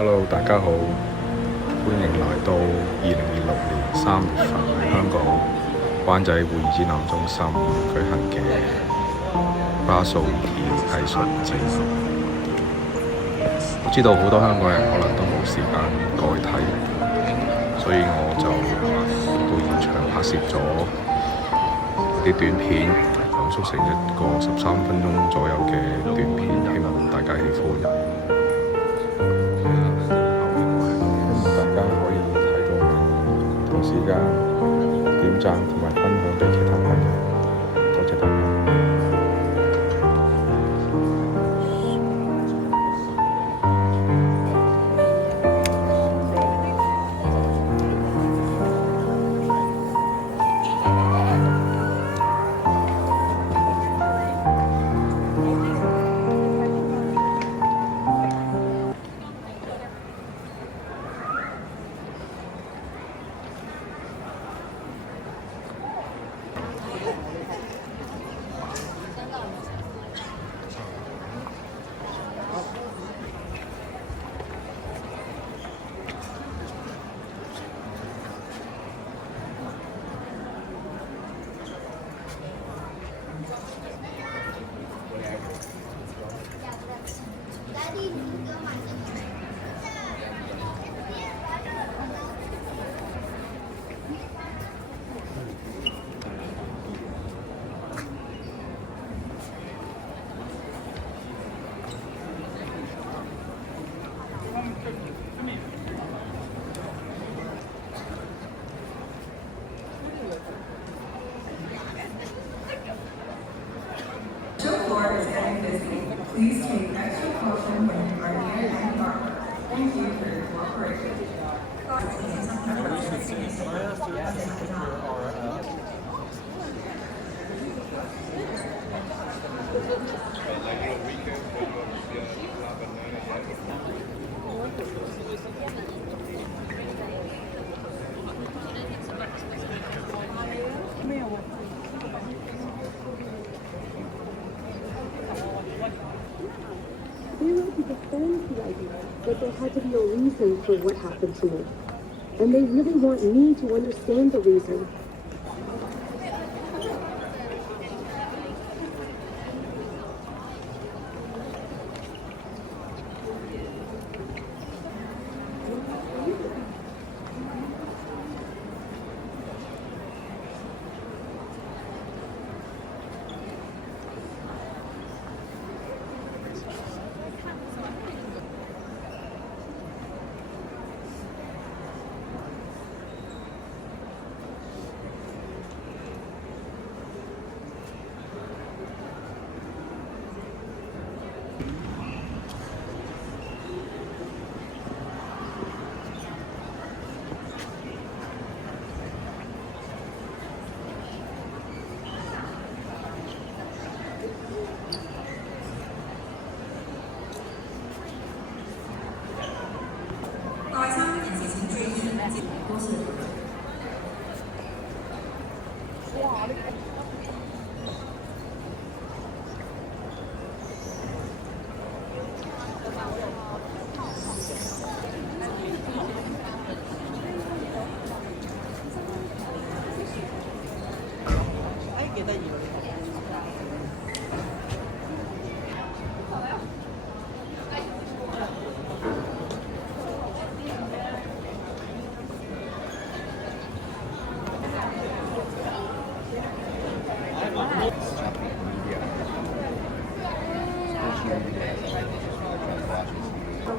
Hello，大家好，歡迎來到2026年3月份喺香港灣仔會議展覽中心舉行嘅巴素片藝術展。我知道好多香港人可能都冇時間過去睇，所以我就到現場拍攝咗啲短片，濃縮成一個13分鐘左右嘅短片，希望大家喜歡。同時間點讚同埋分享俾其他朋友，多謝大家。Please take extra caution when you are near any marker. Thank you for your cooperation. There might be the fantasy idea that there had to be a reason for what happened to me. And they really want me to understand the reason.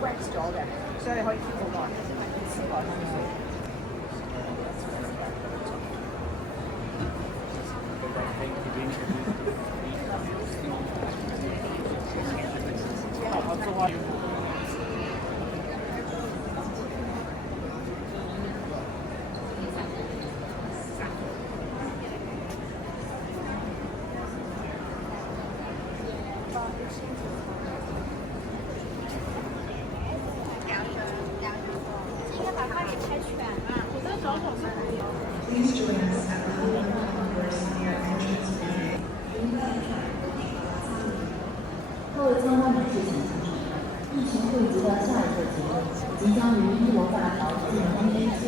wax 咗嘅，所以你可以 keep 好耐，試耐Please join us at the Home Concourse near entrance B. 各位参观人士请注意，疫情汇集的下一个节日即将于1楼大桥进入东边区。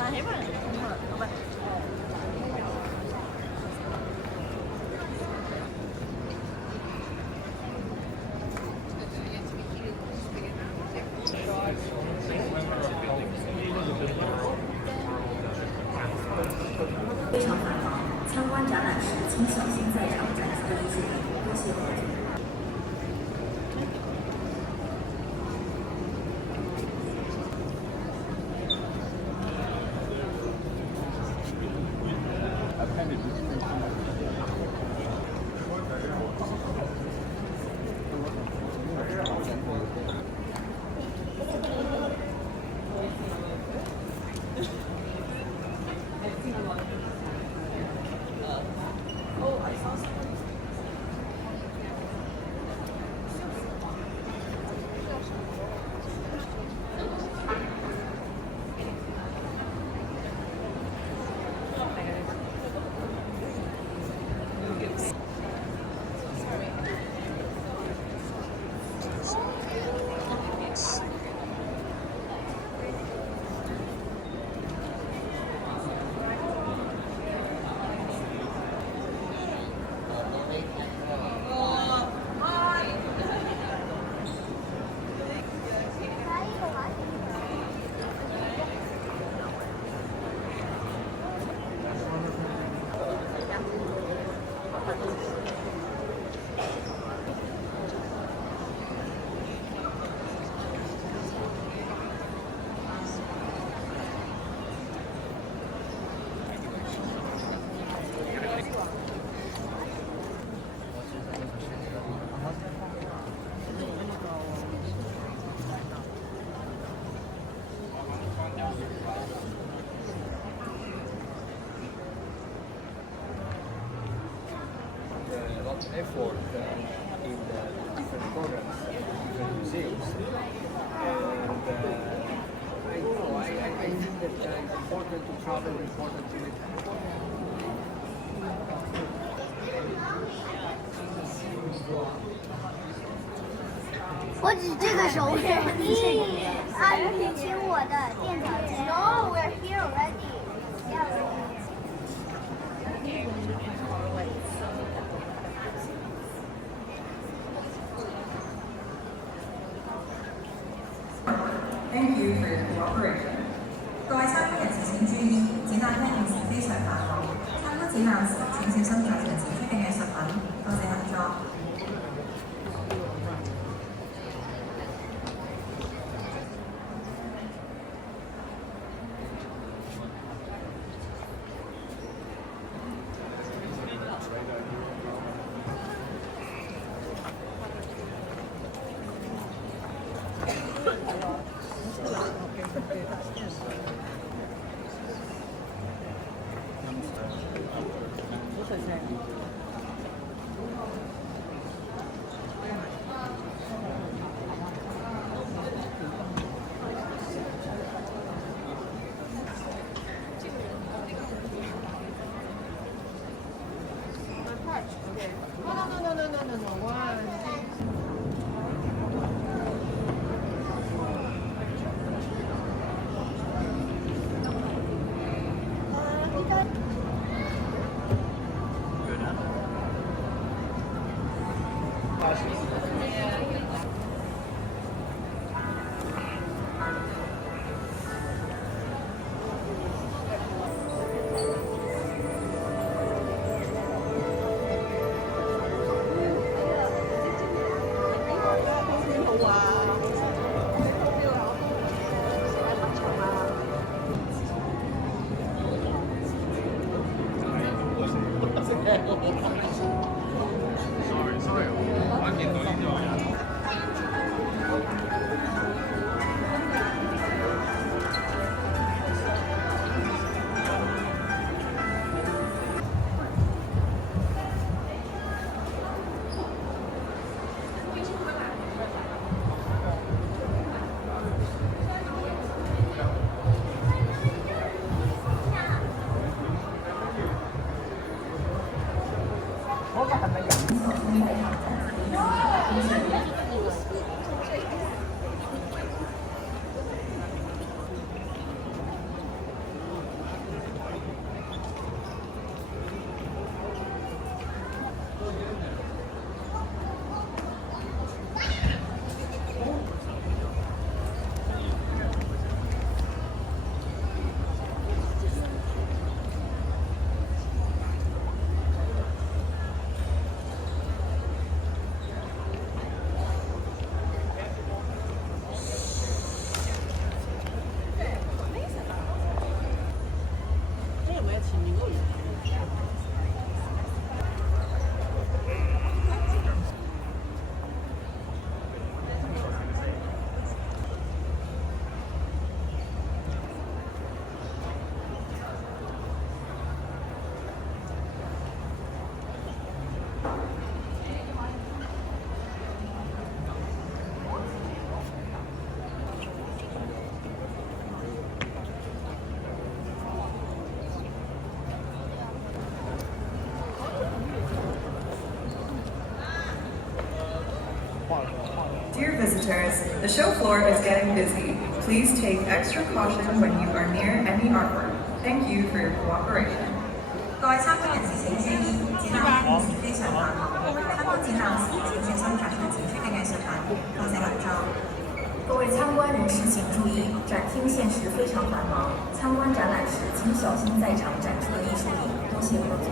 但係起碼唔係。非常繁忙，参观展览时请小心在场展示的艺术品，多谢合作。Effort in the different programs, different museums, and I know I think that it's important to travel, important to meet. 我指这个手势。阿姨，请我的垫脚尖。No, we're here already. Thank you for your cooperation. 各位參觀人士請注意，展覽廳現時非常繁忙。參觀展覽時請小心在場展出嘅藝術品。多謝合作。sorry，我見到呢 Dear visitors, the show floor is getting busy. Please take extra caution when you are near any artwork. Thank you for your cooperation. 各位參觀人士請注意，展覽平時非常繁忙，參觀展覽時請小心展出嘅藝術品，多謝合作。各位参觀人士請注意，展廳現時非常繁忙，參觀展覽時請小心在場展出的藝術品，多謝合作。